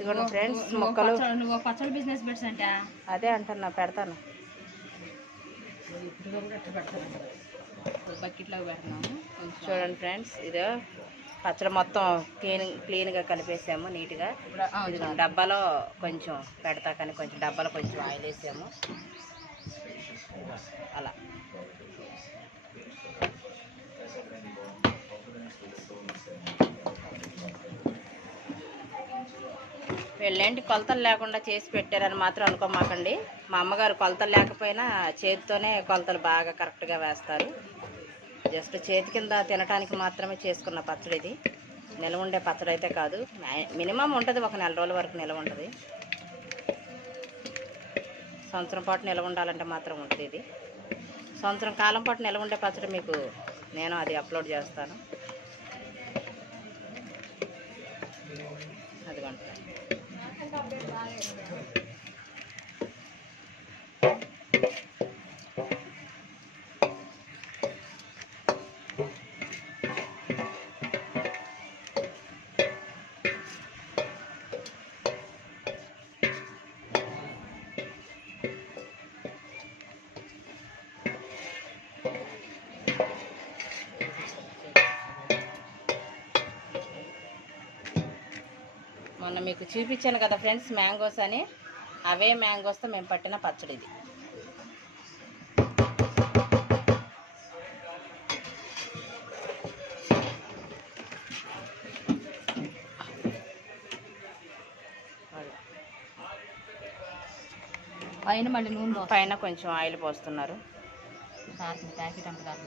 ఇదిగోండి ఫ్రెండ్స్ మొక్కలు. నువ్వు పచ్చడి బిజినెస్ పెట్టంట. అదే అంటున్నా, పెడతాను. బకెట్లో పెడుతున్నాము. చూడండి ఫ్రెండ్స్, ఇదో పచ్చడి మొత్తం క్లీన్గా కలిపేసాము నీట్గా. డబ్బాలో కొంచెం పెడతా, కానీ కొంచెం డబ్బాలో కొంచెం ఆయిల్ వేసాము అలా. వీళ్ళేంటి కొలతలు లేకుండా చేసి పెట్టారని మాత్రం అనుకోమాకండి. మా అమ్మగారు కొలతలు లేకపోయినా చేతితోనే కొలతలు బాగా కరెక్ట్గా వేస్తారు. జస్ట్ చేతి కింద తినడానికి మాత్రమే చేసుకున్న పచ్చడి ఇది. నిల్వ ఉండే పచ్చడి అయితే కాదు. మినిమం ఉంటుంది, ఒక నెల రోజుల వరకు నిల్వ ఉంటుంది. సంవత్సరం పాటు నిల్వ ఉండాలంటే మాత్రం ఉంటుంది ఇది. సంవత్సరం కాలం పాటు నిల్వ ఉండే పచ్చడి మీకు నేను అది అప్లోడ్ చేస్తాను. అదిగోండి. మొన్న మీకు చూపించాను కదా ఫ్రెండ్స్ మ్యాంగోస్ అని, అవే మ్యాంగోస్తో మేము పట్టిన పచ్చడి ఇది. పైన మళ్ళీ నూనె పైన కొంచెం ఆయిల్ పోస్తున్నారు. ప్యాకెట్ అంత కాదు.